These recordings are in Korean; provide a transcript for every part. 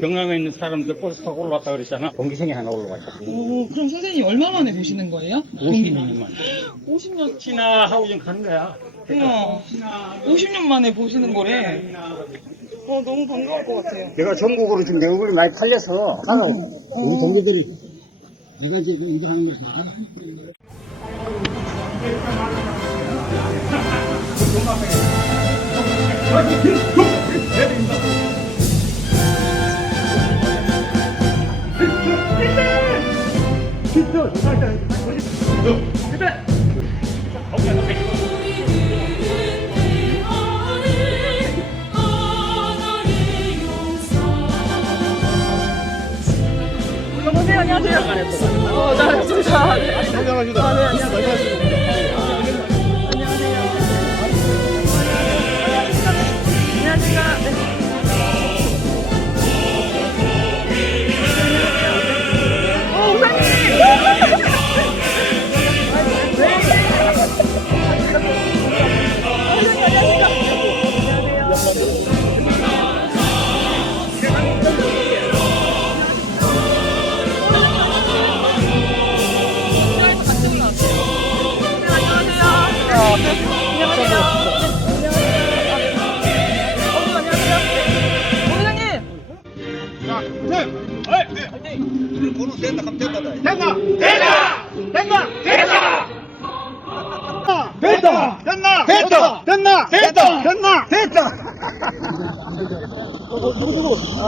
경남에 있는 사람들 버스 타고 올라왔다 그랬잖아. 동기생이 하나 올라와 있어. 오, 그럼 선생님 얼마 만에 보시는 거예요? 50년만. 50년. 친하하고 좀 가는 거야. 우와, 50년 만에 보시는 거래. 너무 반가울 것 같아요. 내가 전국으로 지금 내 얼굴이 많이 팔려서 우리 동기들이 내가 지금 이거 하는 거 다. 안녕하세요. 잘했습니다. 안녕하십니다. 네, 안녕하세요.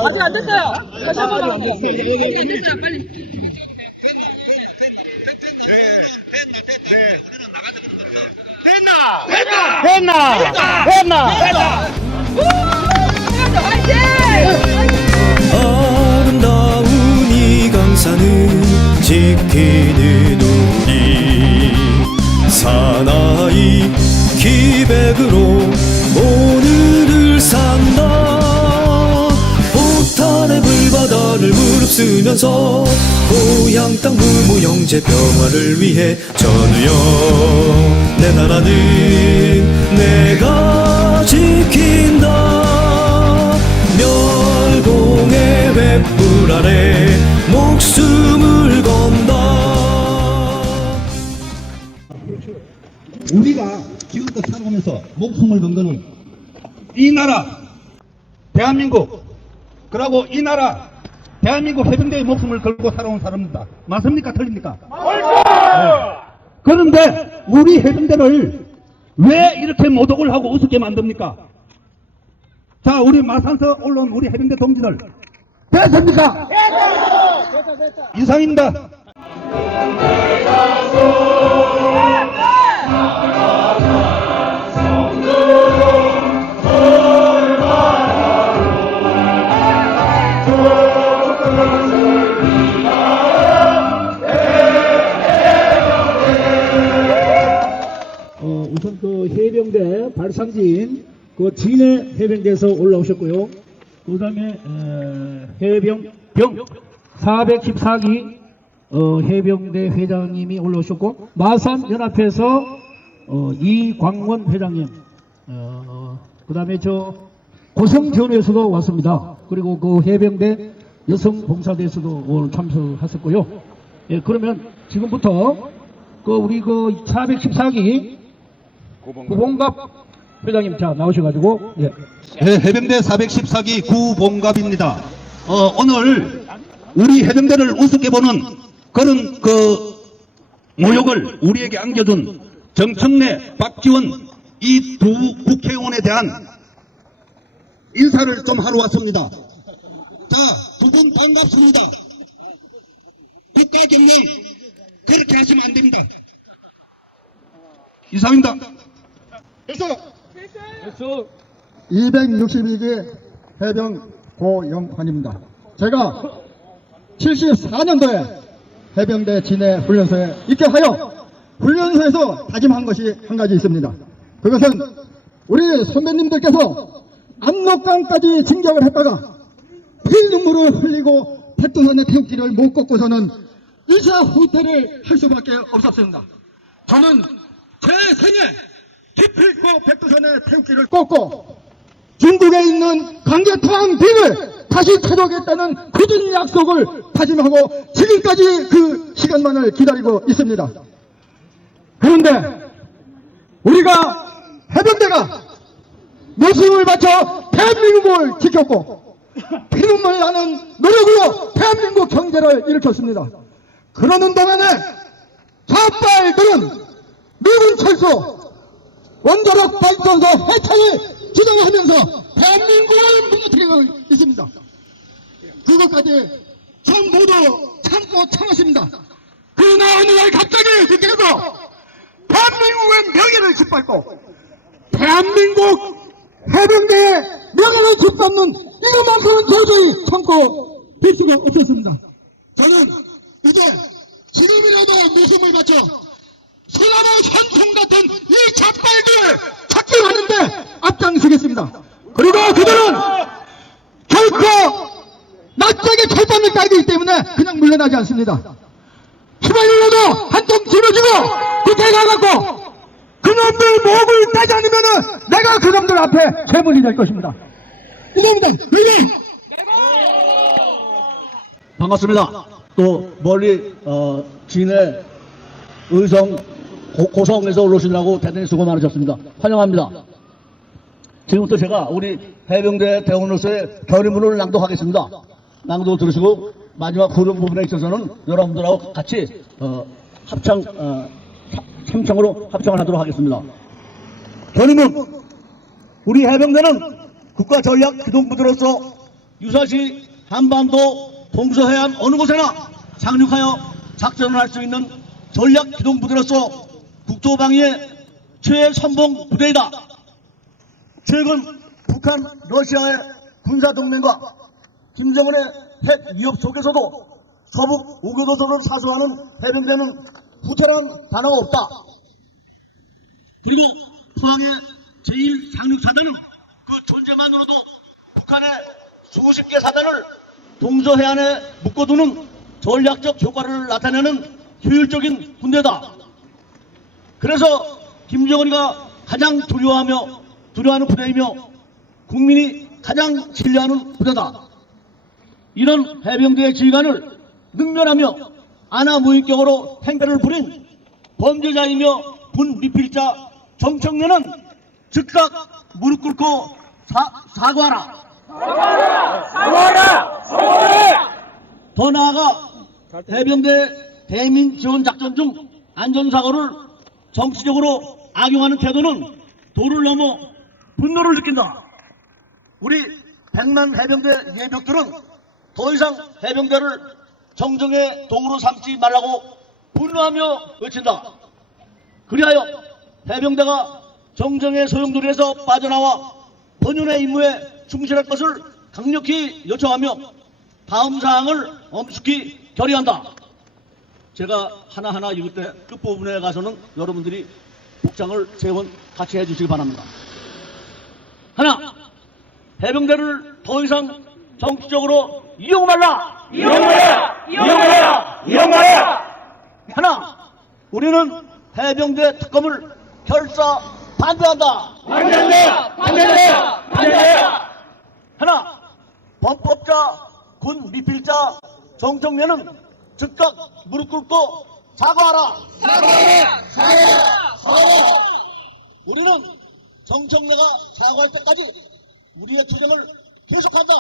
아직 안 됐어요. 다시 한번 안 됐어요. 빨리. 아름다운 이 강산을 지키는 우리 사나이 기백으로 오늘을 산다. 폭탄의 불바다를 무릅쓰면서 고향 땅 부모 형제 평화를 위해 전우여 내 나라는 내가 지킨다. 멸공의 횃불 아래 목숨을 건다. 우리가 지금껏 살아오면서 목숨을 건 거는 이 나라 대한민국, 그리고 이 나라 대한민국 해병대의 목숨을 걸고 살아온 사람입니다. 맞습니까? 틀립니까? 네. 그런데 우리 해병대를 왜 이렇게 모독을 하고 우습게 만듭니까? 자, 우리 마산서 올라온 우리 해병대 동지들 됐습니까? 이상입니다. 우선 그 해병대 발상지인 그 진해 해병대에서 올라오셨고요. 그 다음에 해병병 414기 해병대 회장님이 올라오셨고, 마산연합회에서 이광원 회장님, 그 다음에 저 고성전에서도 왔습니다. 그리고 그 해병대 여성봉사대에서도 오늘 참석하셨고요. 예, 그러면 지금부터 그 우리 그 414기 구봉갑 회장님 자 나오셔가지고 예. 네, 해병대 414기 구봉갑입니다. 오늘 우리 해병대를 우습게 보는 그런 그 모욕을 우리에게 안겨준 정청래, 박지원 이 두 국회의원에 대한 인사를 좀 하러 왔습니다. 자, 두 분 반갑습니다. 국가 경영 그렇게 하시면 안 됩니다. 이상입니다. 262기 해병 고영환입니다. 제가 74년도에 해병대 진해 훈련소에 입대하여 훈련소에서 다짐한 것이 한 가지 있습니다. 그것은 우리 선배님들께서 압록강까지 진격을 했다가 피눈물을 흘리고 백두산의 태극기를 못 꺾고서는 일차 후퇴를 할 수밖에 없었습니다. 저는 제 생에 기필코 백두산의 태극기를 꺾고 중국에 있는 강제토항 비를 다시 찾아오겠다는 굳은 약속을 다짐하고 지금까지 그 시간만을 기다리고 있습니다. 그런데 우리가 해병대가 목숨을 바쳐 대한민국을 지켰고 피눈물 나는 노력으로 대한민국 경제를 일으켰습니다. 그러는 동안에 좌빨들은 미군 철수 원자력 발전소 해체를 주장하면서 대한민국을 무너뜨리고 있습니다. 그것까지 전부도 참고 참았습니다. 그러나 어느 날 갑자기 그때서 대한민국의 명예를 짓밟고 대한민국 해병대의 명예를 짓밟는 이것만큼은 도저히 참고 될 수가 없었습니다. 저는 이제 지금이라도 목숨을 바쳐 소나무 산총 같은 이 잡발들을 척결하는데 앞장서겠습니다. 그리고 그들은 결코 낯짝에 철판을 깔기 때문에 그냥 물러나지 않습니다. 휘발유라도 한 통 집어주고 그때 가갖고 그놈들 목을 따지 않으면은 내가 그놈들 앞에 재물이 될 것입니다. 이겁니다. 왜? 반갑습니다. 또 멀리 진해 의성 고성에서 올라오시느라고 대단히 수고 많으셨습니다. 환영합니다. 지금부터 제가 우리 해병대 대원으로서의 결의문을 낭독하겠습니다. 낭독 들으시고 마지막 후렴 부분에 있어서는 여러분들하고 같이 참청으로 합창을 하도록 하겠습니다. 결의문. 우리 해병대는 국가전략기동부대로서 유사시 한반도 동서해안 어느 곳에나 상륙하여 작전을 할 수 있는 전략기동부대로서 국토방위의 최선봉 부대이다. 최근 북한, 러시아의 군사동맹과 김정은의 핵 위협 속에서도 서북 우교도전을 사수하는 해병대는 후퇴란 단어가 없다. 그리고 포항의 제1상륙사단은 그 존재만으로도 북한의 수십 개 사단을 동서해안에 묶어두는 전략적 효과를 나타내는 효율적인 군대다. 그래서 김정은이가 가장 두려워하는 부대이며 국민이 가장 신뢰하는 부대다. 이런 해병대의 지휘관을 능멸하며 안하무인격으로 행패를 부린 범죄자이며 군미필자 정청래는 즉각 무릎 꿇고 사과하라. 더 나아가 해병대 대민지원작전 중 안전사고를 정치적으로 악용하는 태도는 도를 넘어 분노를 느낀다. 우리 100만 해병대 예병들은 더 이상 해병대를 정정의 도구로 삼지 말라고 분노하며 외친다. 그리하여 해병대가 정정의 소용돌이에서 빠져나와 본연의 임무에 충실할 것을 강력히 요청하며 다음 사항을 엄숙히 결의한다. 제가 하나하나 읽을 때 끝부분에 가서는 여러분들이 복장을 재원 같이 해주시기 바랍니다. 하나, 해병대를 더 이상 정치적으로 이용 말라! 이용 말라! 하나, 우리는 해병대 특검을 결사 반대한다! 반대한다! 하나, 범법자, 군 미필자 정청래는 즉각 무릎 꿇고 사과하라! 우리는 정청래가 사과할 때까지 우리의 투쟁을 계속한다.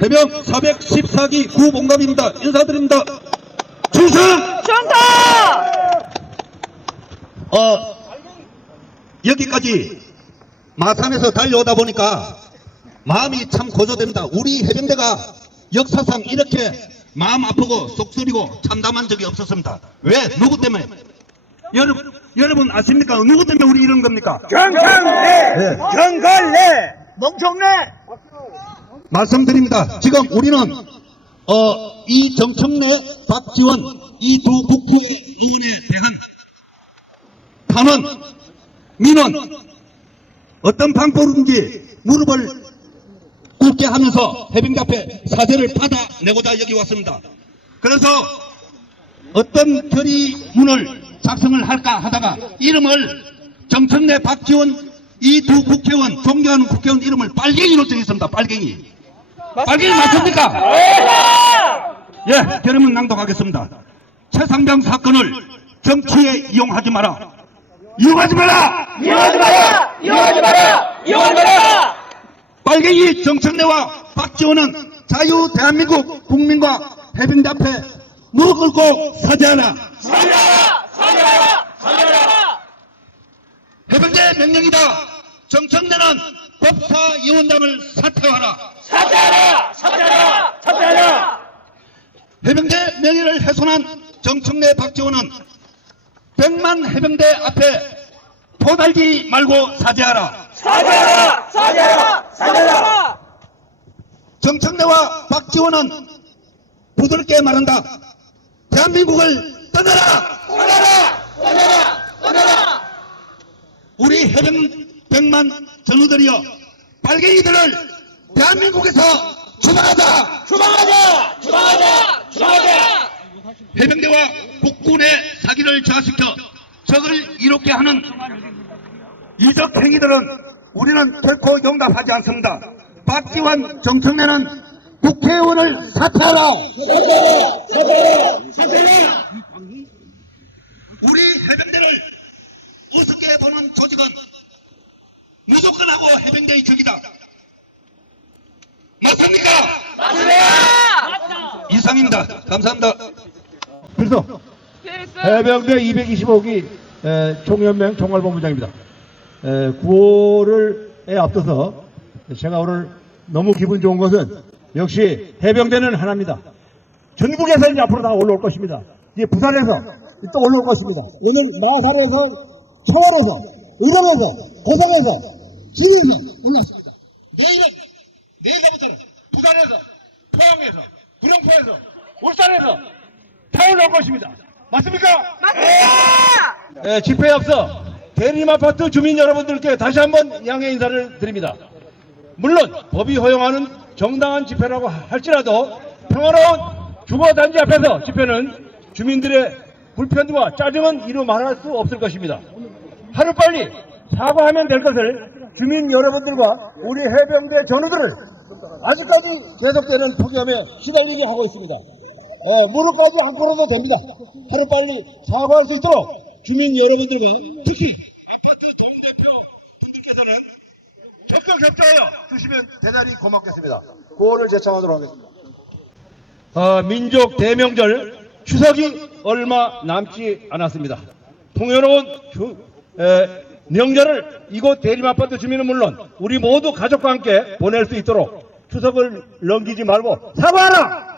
해병 414기 구봉감입니다. 인사드립니다. 충성! 여기까지 마산에서 달려오다 보니까 마음이 참 고조됩니다. 우리 해병대가 역사상 이렇게 마음 아프고 속쓰리고 참담한 적이 없었습니다. 왜? 누구 때문에? 여러분 아십니까? 누구 때문에 우리 이런 겁니까? 경갈래! 멍청래! 말씀드립니다. 지금 우리는 이 정청래, 박지원 이 두 국회의원에 대한 탄원, 민원 어떤 방법인지 무릎을 꿇게 하면서 해병대 앞에 사죄를 받아내고자 여기 왔습니다. 그래서 어떤 결의문을 작성을 할까 하다가 이름을 정청래, 박지원 이 두 국회의원, 존경하는 국회의원 이름을 빨갱이로 정했습니다. 빨갱이. 빨갱이 맞습니까? 예, 결의문 낭독하겠습니다. 최상병 사건을 정치에 이용하지 마라. 이용하지 마라! 이용하지 마라! 이용하지 마라! 이용하지 마라! 빨갱이 정청래와 박지원은 자유 대한민국 국민과 해병대 앞에 무릎 꿇고 사죄하라. 사죄하라! 사죄하라! 사죄하라! 해병대 명령이다. 정청래는 법사위원장을 사퇴하라. 사죄하라! 사죄하라! 사죄하라! 해병대 명예를 훼손한 정청래, 박지원은 100만 해병대 앞에 포달지 말고 사죄하라. 사죄하라! 사죄하라! 사죄하라! 정청래와 박지원은 부드럽게 말한다. 대한민국을 떠나라! 떠나라! 떠나라! 떠나라! 우리 해병 100만 전우들이여, 빨갱이들을 대한민국에서 추방하자! 주방하자! 주방하자! 주방하자! 해병대와 국군의 사기를 저하시켜 적을 이롭게 하는 이적 행위들은 우리는 결코 용납하지 않습니다. 박지원, 정청래는 국회의원을 사퇴하라! 우리 해병대를 우습게 보는 조직은 무조건 하고 해병대의 적이다. 맞습니까? 맞습니다! 이상입니다. 감사합니다. 그래서 해병대 225기 총연맹 총괄본부장입니다. 9월에 앞서서 제가 오늘 너무 기분 좋은 것은 역시 해병대는 하나입니다. 전국에서 이제 앞으로 다 올라올 것입니다. 이제 부산에서 또 올라올 것입니다. 오늘 마산에서, 청월에서, 의령에서, 고성에서, 진에서 올라왔습니다. 내일부터는 부산에서, 포항에서, 구룡포에서, 울산에서 다 올라올 것입니다. 맞습니까? 맞습니다! 집회에 앞서 대림아파트 주민 여러분들께 다시 한번 양해 인사를 드립니다. 물론 법이 허용하는 정당한 집회라고 할지라도 평화로운 주거단지 앞에서 집회는 주민들의 불편과 짜증은 이루 말할 수 없을 것입니다. 하루빨리 사과하면 될 것을 주민 여러분들과 우리 해병대 전우들을 아직까지 계속되는 폭염에 시달리게 하고 있습니다. 무릎까지 안 꿇어도 됩니다. 하루빨리 사과할 수 있도록 주민 여러분들과 특히 아파트 동대표 분들께서는 적극 협조하여 주시면 대단히 고맙겠습니다. 구호를 제청하도록 하겠습니다. 민족 대명절 추석이 얼마 남지 않았습니다. 풍요로운 명절을 이곳 대림아파트 주민은 물론 우리 모두 가족과 함께 보낼 수 있도록 추석을 넘기지 말고 사과하라!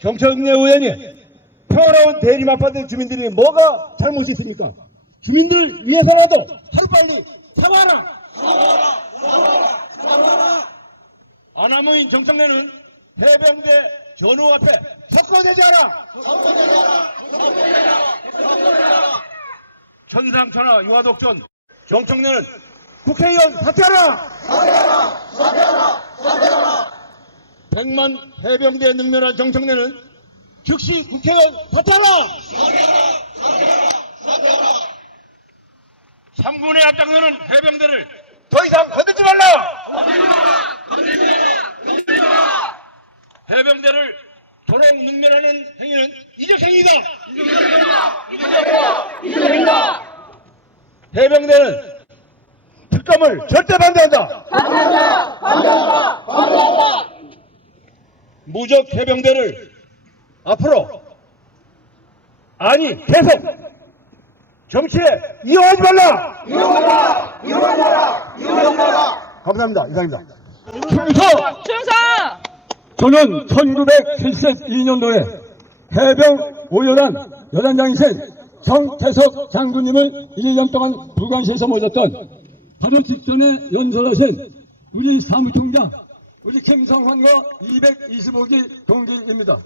정청래 의원이 평화로운 대림아파트 주민들이 뭐가 잘못이 있습니까? 주민들 위해서라도 하루빨리 사과하라! 아나무인 정청래는 해병대 전우 앞에 석고대자라! 천상천하 유아독존 정청래는 국회의원 사퇴하라! 100만 해병대에 능멸한 정청래는 즉시 국회의원 사퇴하라! 3군에 앞장서는 해병대를 더 이상 건들지 말라! 해병대를 도록 능멸하는 행위는 이적행위다! 해병대는 특검을 절대 반대한다! 무적 해병대를 앞으로 아니 계속 정치에 이용하지 말라! 감사합니다. 이상입니다. 충성! 충성! 저는 1972년도에 해병 5여단 여단장이신 성태석 장군님을 1년 동안 불관시에서 모셨던 바로 직전에 연설하신 우리 사무총장 우리 김성환과 225기 동기입니다.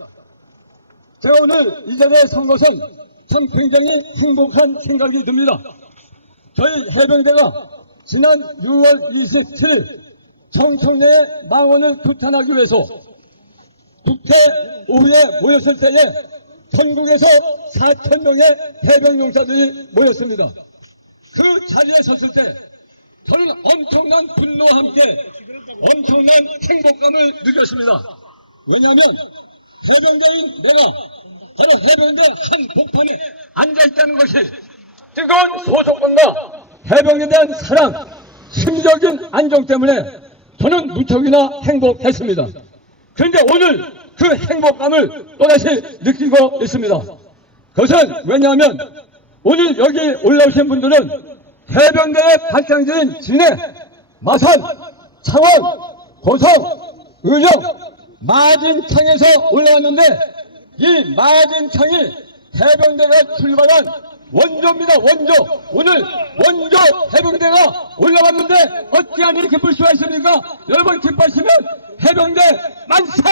제가 오늘 이 자리에 선 것은 참 굉장히 행복한 생각이 듭니다. 저희 해병대가 지난 6월 27일 정청래의 망언을 규탄하기 위해서 국회 오후에 모였을 때에 전국에서 4,000명의 해병용사들이 모였습니다. 그 자리에 섰을 때 저는 엄청난 분노와 함께 엄청난 행복감을 느꼈습니다. 왜냐하면 해병대인 내가 바로 해병대 한복판에 앉아있다는 것이 뜨거운 소속감과 해병에 대한 사랑, 심적인 안정 때문에 저는 무척이나 행복했습니다. 그런데 오늘 그 행복감을 또다시 느끼고 있습니다. 그것은 왜냐하면 오늘 여기 올라오신 분들은 해병대의 발장지인 진해, 마산, 창원, 고성, 의령, 마진창에서 올라왔는데 이 마진창이 해병대가 출발한 원조입니다. 원조. 오늘 원조 해병대가 올라왔는데 어찌하니 기쁠 수가 있습니까? 여러분 기뻐하시면 해병대 만세!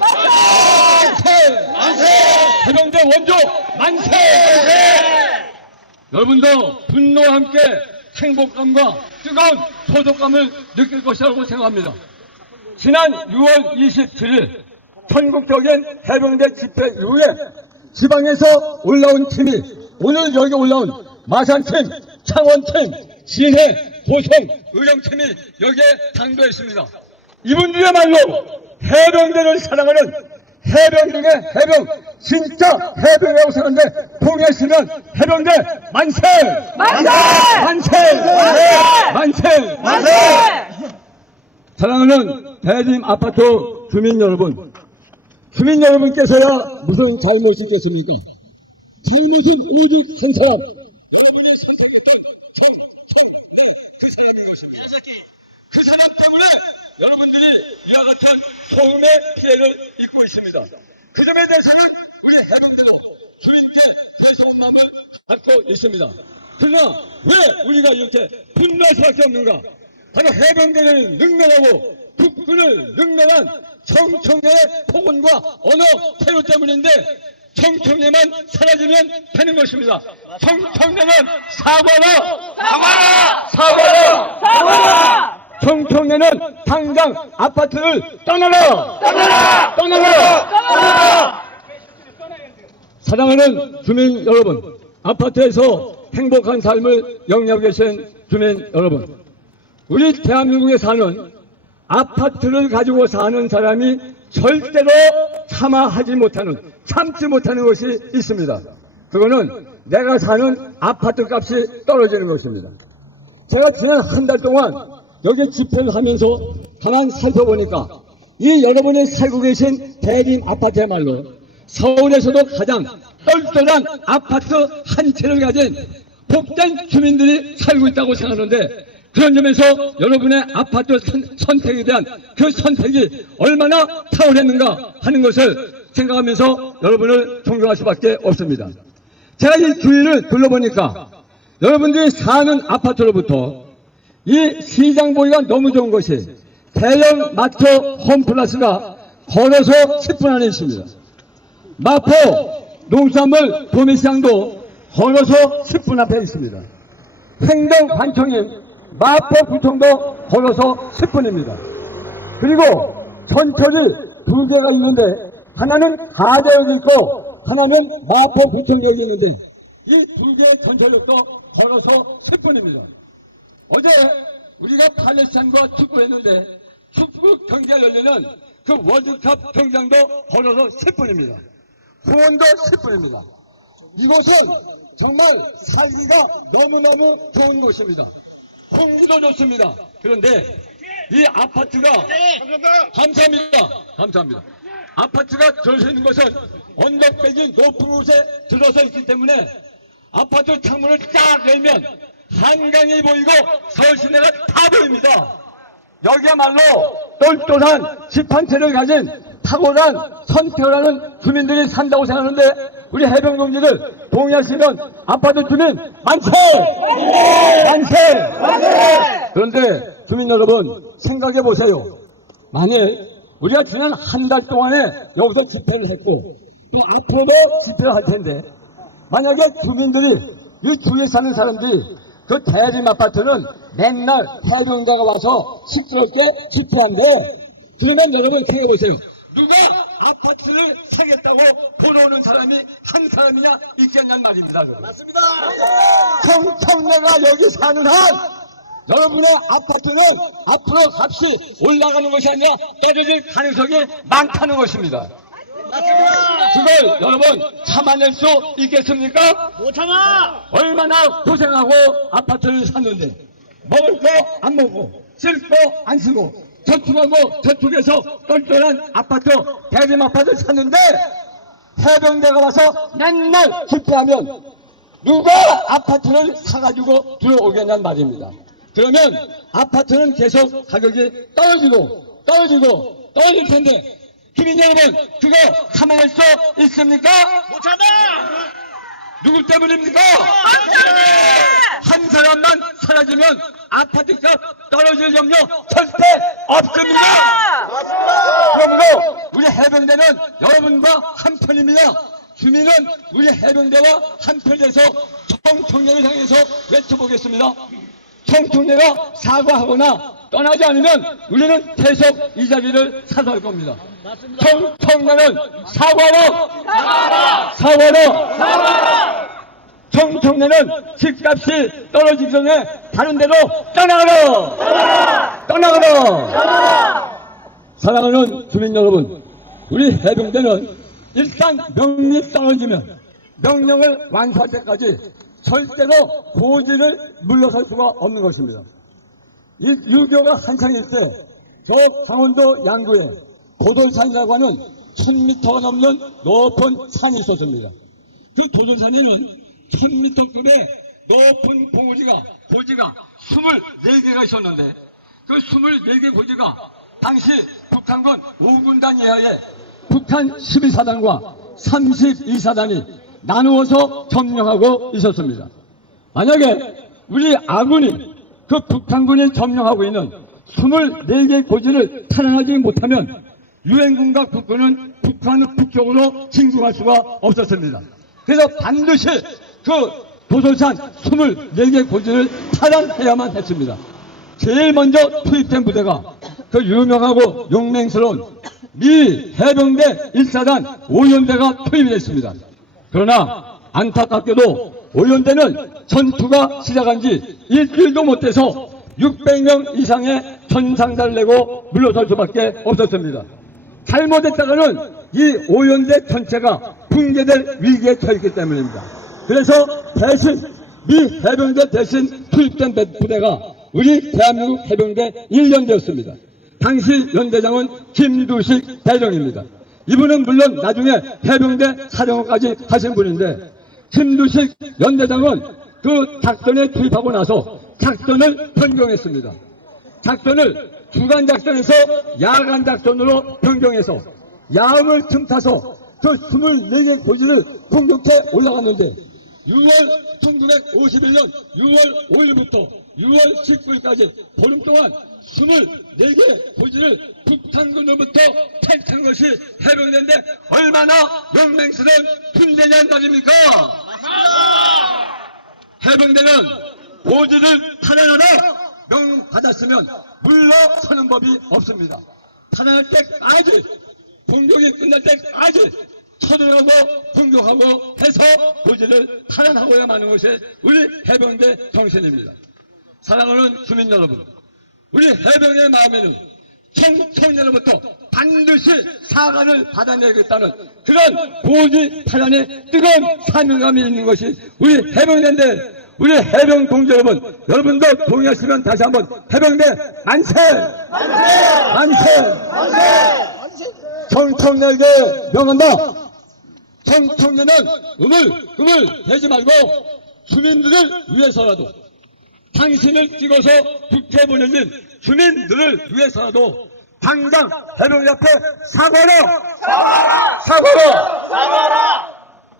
만세! 만세! 해병대 원조 만세! 여러분도 분노와 함께 행복감과 뜨거운 소속감을 느낄 것이라고 생각합니다. 지난 6월 27일 전국적인 해병대 집회 이후에 지방에서 올라온 팀이 오늘 여기 올라온 마산팀, 창원팀, 진해, 고성, 의령팀이 여기에 당도했습니다. 이분들이야말로 해병대를 사랑하는 해병 중에 해병, 진짜 해병이라고 생각하는데 통했으면 해병대 만세! 만세! 만세! 만세! 만세! 사랑하는 대림 아파트 주민 여러분, 주민 여러분께서야 무슨 잘못이 있겠습니까? 잘못은 오직 한 사람, 여러분의 선택했던 그 사람 때문에 여러분들이 이와 같은 소음의 피해를 입고 있습니다. 그 점에 대해서는 우리 해병대도 주민께 죄송한 마음을 갖고 있습니다. 그러나 왜 우리가 이렇게 분노할 수밖에 없는가? 바로 해병대는 능멸하고 국군을 능멸한 청청년의 폭언과 언어 테러 때문인데 청청년만 사라지면 되는 것입니다. 청청년은 사과라! 사과라! 사과라! 사과라! 청청년은 당장 아파트를 떠나라! 떠나라! 떠나라! 떠나라! 사랑하는 주민 여러분, 아파트에서 행복한 삶을 영위하고 계신 주민 여러분, 우리 대한민국에 사는 아파트를 가지고 사는 사람이 절대로 참지 못하는 것이 있습니다. 그거는 내가 사는 아파트 값이 떨어지는 것입니다. 제가 지난 한 달 동안 여기 집회를 하면서 가만 살펴보니까 이 여러분이 살고 계신 대림 아파트야말로 서울에서도 가장 똘똘한 아파트 한 채를 가진 복된 주민들이 살고 있다고 생각하는데, 그런 점에서 여러분의 아파트 선택에 대한 그 선택이 얼마나 탁월했는가 하는 것을 생각하면서 여러분을 존경할 수밖에 없습니다. 제가 이 주위를 둘러보니까 여러분들이 사는 아파트로부터 이 시장 보기가 너무 좋은 것이 대형 마트 홈플러스가 걸어서 10분 안에 있습니다. 마포 농산물 도매시장도 걸어서 10분 앞에 있습니다. 행정관청인 마포구청도 걸어서 10분입니다. 그리고 전철이 두 개가 있는데 하나는 가자역이 있고 하나는 마포구청역이 있는데 이 두 개의 전철역도 걸어서 10분입니다. 어제 우리가 팔레스타인과 축구했는데 축구 경기가 열리는 그 월드컵 경기장도 걸어서 10분입니다. 수원도 10분입니다. 이곳은 정말 살기가 너무너무 좋은 곳입니다. 공기도 좋습니다. 그런데 이 아파트가 감사합니다. 아파트가 들어서 있는 것은 언덕백이 높은 곳에 들어서 있기 때문에 아파트 창문을 쫙 열면 한강이 보이고 서울 시내가 다 보입니다. 여기야말로 똘똘한 집 한 채를 가진 탁월한 선택을 하는 주민들이 산다고 생각하는데, 우리 해병동지들 동의하시면 아파트 주민 만세! 만세! 만세! 그런데 주민 여러분 생각해 보세요. 만일 우리가 지난 한 달 동안에 여기서 집회를 했고 또 앞으로도 집회를 할 텐데, 만약에 주민들이 이 주위에 사는 사람들이 그 대림 아파트는 맨날 해병대가 와서 시끄럽게 집회한대, 그러면 여러분 생각해 보세요. 누가 아파트 아파트를 사겠다고 보러오는 사람이 한 사람이냐 있겠냐는 말입니다. 맞습니다. 청내가 여기 사는 한 여러분의 아파트는 앞으로 값이 올라가는 것이 아니라 떨어질 가능성이 많다는 것입니다. 그걸 여러분 참아낼 수 있겠습니까? 못 참아! 얼마나 고생하고 아파트를 샀는데 먹을 거 안 먹고 쓸 거 안 쓰고 저축하고 저축해서 똘똘한 아파트 대림 아파트를 샀는데 해병대가 와서 맨날 집회하면 누가 아파트를 사가지고 들어오겠냐는 말입니다. 그러면 아파트는 계속 가격이 떨어질 텐데 주민 여러분 그거 참아낼 수 있습니까? 못 참아! 누구 때문입니까? 한 사람만 사라지면 아파트값 떨어질 염려 절대 없습니다. 그러므로 우리 해병대는 여러분과 한편입니다. 주민은 우리 해병대와 한편에서 청청년을 향해서 외쳐보겠습니다. 청청년가 사과하거나 떠나지 않으면 우리는 계속 이 자리를 사수할 겁니다. 청청년은 사과로 청청년은 집값이 떨어지기 전에 다른 데로 떠나가라! 사랑하는 주민 여러분, 우리 해병대는 일단 명령이 떨어지면 명령을 완수할 때까지 절대로 고지를 물러설 수가 없는 것입니다. 이 6.25가 한창일 때 저 강원도 양구에 도돌산이라고 하는 1000m가 넘는 높은 산이 있었습니다. 그 도돌산에는 1000m급의 높은 고지가 24개가 있었는데 그 24개 고지가 당시 북한군 5군단 예하에 북한 12사단과 32사단이 나누어서 점령하고 있었습니다. 만약에 우리 아군이 그 북한군이 점령하고 있는 24개 고지를 탈환하지 못하면 유엔군과 국군은 북한의 북쪽으로 진군할 수가 없었습니다. 그래서 반드시 그 도솔산 24개 고지를 탈환해야만 했습니다. 제일 먼저 투입된 부대가 그 유명하고 용맹스러운 미 해병대 1사단 5연대가 투입이 됐습니다. 그러나 안타깝게도 5연대는 전투가 시작한 지 일주일도 못 돼서 600명 이상의 전상자를 내고 물러설 수밖에 없었습니다. 잘못했다가는 이 5연대 전체가 붕괴될 위기에 처했기 때문입니다. 그래서 대신 미 해병대 대신 투입된 부대가 우리 대한민국 해병대 1연대였습니다. 당시 연대장은 김두식 대령입니다. 이분은 물론 나중에 해병대 사령관까지 하신 분인데 김두식 연대장은 그 작전에 투입하고 나서 작전을 변경했습니다. 작전을 주간 작전에서 야간 작전으로 변경해서 야음을 틈타서 그 24개 고지를 공격해 올라갔는데 1951년 6월 5일부터 6월 19일까지 보름 동안 24개 고지를 북한군으로부터 팽창한 것이 해병대인데 얼마나 용맹스러운 군대냐는 말입니까? 해병대는 고지를 탈환하라 명령 받았으면 물러서는 법이 없습니다. 탈환할 때까지 공격이 끝날 때까지 쳐들어가고 공격하고 해서 고지를 탈환하고야 하는 것이 우리 해병대 정신입니다. 사랑하는 주민 여러분, 우리 해병의 마음에는 청년으로부터 반드시 사과를 받아내겠다는 그런 고지 탈환의 뜨거운 사명감이 있는 것이 우리 해병대인데 우리 해병 동지 여러분, 여러분도 동의하시면 다시 한번 해병대 만세! 청년에게 명한다. 청년은 음을 대지 말고 주민들을 위해서라도 당신을 찍어서 국회에 보내진 주민들을 위해서라도 당장 해병대 앞에 사과라!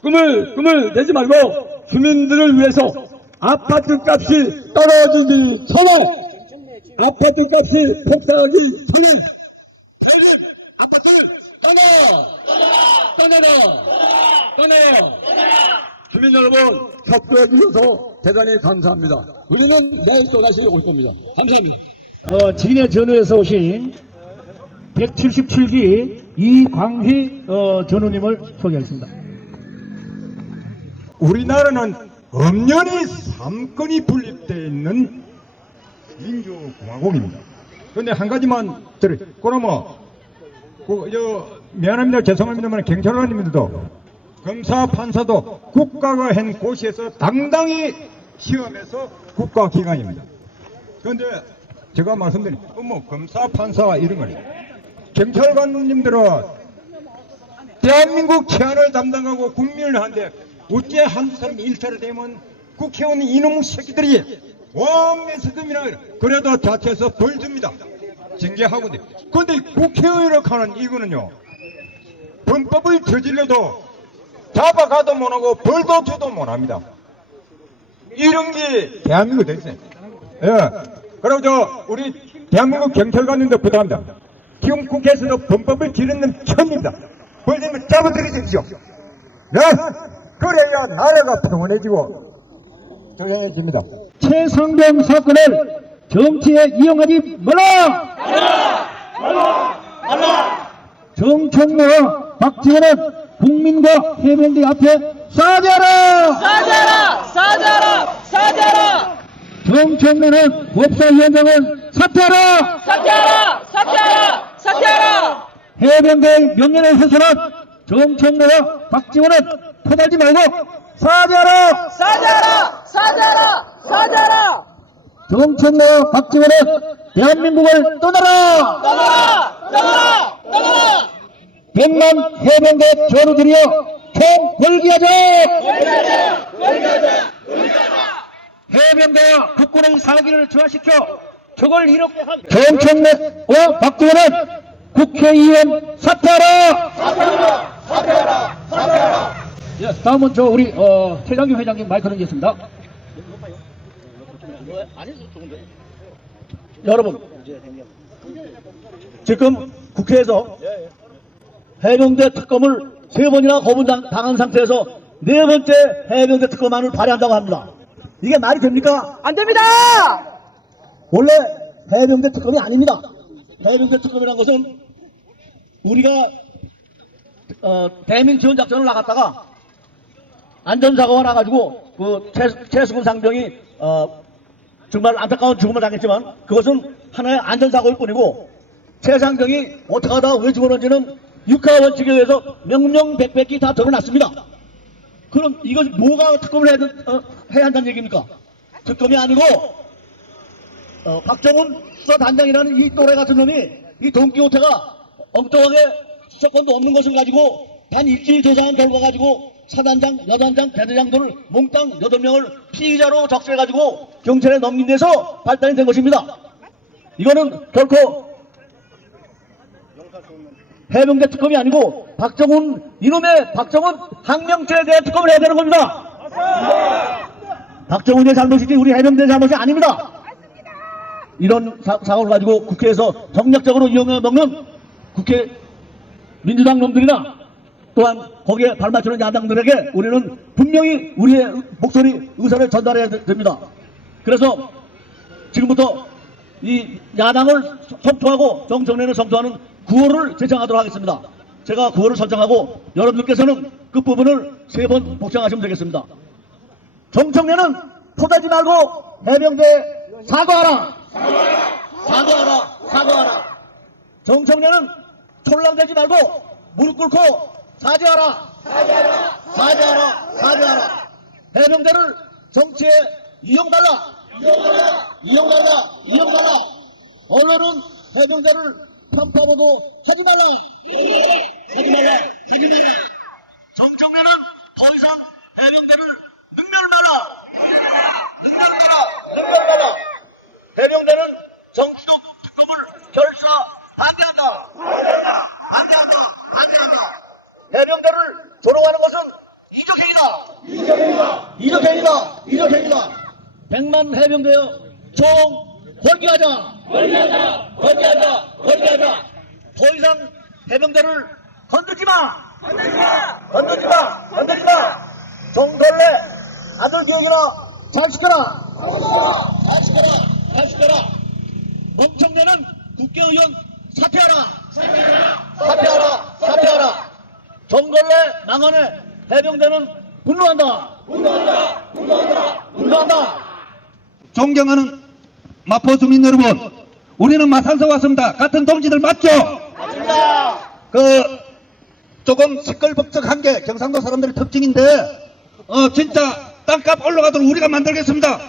꿈을 내지 말고 주민들을 위해서 아파트 값이 떨어지기 전에 아파트 값이 폭등하기 전에 대립 아파트를 떠나라! 주민 여러분 협조해 주셔서 대단히 감사합니다. 우리는 내일 또다시 올 겁니다. 감사합니다. 진해 전후에서 오신 177기 이광희 전우님을 소개하겠습니다. 우리나라는 엄연히 삼권이 분립되어 있는 민주공화국입니다. 그런데 한 가지만 그러면 미안합니다. 죄송합니다만 경찰관님들도 검사 판사도 국가가 한 곳에서 당당히 시험해서 국가기관입니다. 그런데 제가 말씀드린 검사 판사 이런 거예요. 경찰관님들은 대한민국 치안을 담당하고 국민을 하는데 어째 한두 사람이 일탈을 되면 국회의원 이놈 새끼들이 원매스금이나 그래도 자체에서 벌 줍니다. 징계하고. 그런데 국회의원을 하는 이거는요, 범법을 저질러도 잡아가도 못하고 벌도 줘도 못합니다. 이런 게 대한민국 됐어요. 예. 그리고 우리 대한민국 경찰관님들 부탁합니다. 지금 국회에서도 범법을 지르는 처음입니다. 벌리면 잡아들이십시오. 네? 그래야 나라가 평온해지고 조용해집니다. 최상병 사건을 정치에 이용하지 말라! 정청래와 박지원은 국민과 해병대 앞에 사죄하라! 사죄하라! 정청래는 법사위원장을 사퇴하라! 사퇴하라! 해병대의 명령에 훼손한 정청래와 박지원은 토달지 말고 사죄하라! 사죄하라! 정청래와 박지원은 대한민국을 떠나라! 떠나라! 100만 해병대 전우들이여 총 벌기하자! 해병대와 국군의 사기를 저하시켜 적을 이롭게 한 정청래와 박지원은 국회의원 사퇴하라! 예, 다음은 우리 최장규 회장님 마이크 넘기겠습니다. 여러분, 지금 국회에서 해병대 특검을 3번이나 거부당한 상태에서 4번째 해병대 특검안을 발의한다고 합니다. 이게 말이 됩니까? 안 됩니다! 원래 해병대 특검이 아닙니다. 해병대 특검이라는 것은 우리가 대민 지원 작전을 나갔다가 안전사고가 나가지고 그 최수근 상병이 정말 안타까운 죽음을 당했지만 그것은 하나의 안전사고일 뿐이고 최상병이 어떻게 하다가 왜 죽었는지는 육하 원칙에 의해서 명명백백히 다 드러났습니다. 그럼 이거 뭐가 특검을 해야 한다는 얘기입니까? 특검이 아니고 박정훈 수사단장이라는 이 또래 같은 놈이 이 돈키호테가 엉뚱하게 수사권도 없는 것을 가지고 단 일주일 조사한 결과 가지고 사단장, 여단장, 대대장 등을 몽땅 8명을 피의자로 적시해가지고 경찰에 넘긴 데서 발단이 된 것입니다. 이거는 결코 해병대 특검이 아니고 이놈의 박정훈 항명죄에 대한 특검을 해야 되는 겁니다. 박정훈의 잘못이지 우리 해병대의 잘못이 아닙니다. 이런 사고를 가지고 국회에서 정략적으로 이용해 먹는 국회 민주당 놈들이나 또한 거기에 발맞추는 야당들에게 우리는 분명히 우리의 목소리, 의사를 전달해야 됩니다. 그래서 지금부터 이 야당을 성토하고 정청래를 성토하는 구호를 제청하도록 하겠습니다. 제가 구호를 설정하고 여러분들께서는 끝부분을 3번 복창하시면 되겠습니다. 정청래는 포대지 말고 해병대 사과하라! 사과하라! 정청래는 촐랑대지 말고 무릎 꿇고 사죄하라! 해병대를 정치에 이용달라! 언론은 해병대를 편파보도 하지 말라! 정청래는 더 이상 해병대를 능멸마라! 해병대는 정치적 특검을 결사 반대한다! 해병대를 조롱하는 것은 이적행위다! 100만 해병대여 총 벌기하자! 더 이상 해병대를 건들지 마! 정벌레 아들 교육이나 잘 시켜라! 멍청내는 국회의원 사퇴하라! 사퇴하라! 사퇴하라! 정걸래 망언에 해병대는 분노한다! 분노한다! 존경하는 마포 주민 여러분, 우리는 마산서 왔습니다. 같은 동지들 맞죠? 맞습니다! 조금 시끌벅적한 게 경상도 사람들의 특징인데, 진짜 땅값 올라가도록 우리가 만들겠습니다.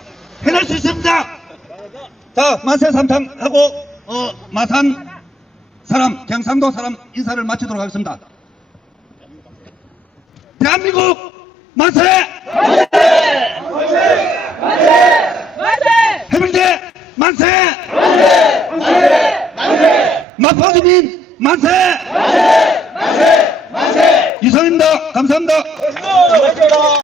해낼 수 있습니다. 자, 만세 삼창하고, 마산 사람, 경상도 사람 인사를 마치도록 하겠습니다. 대한민국 만세! 해병대 만세! 마포 주민 만세! 이상입니다. 감사합니다.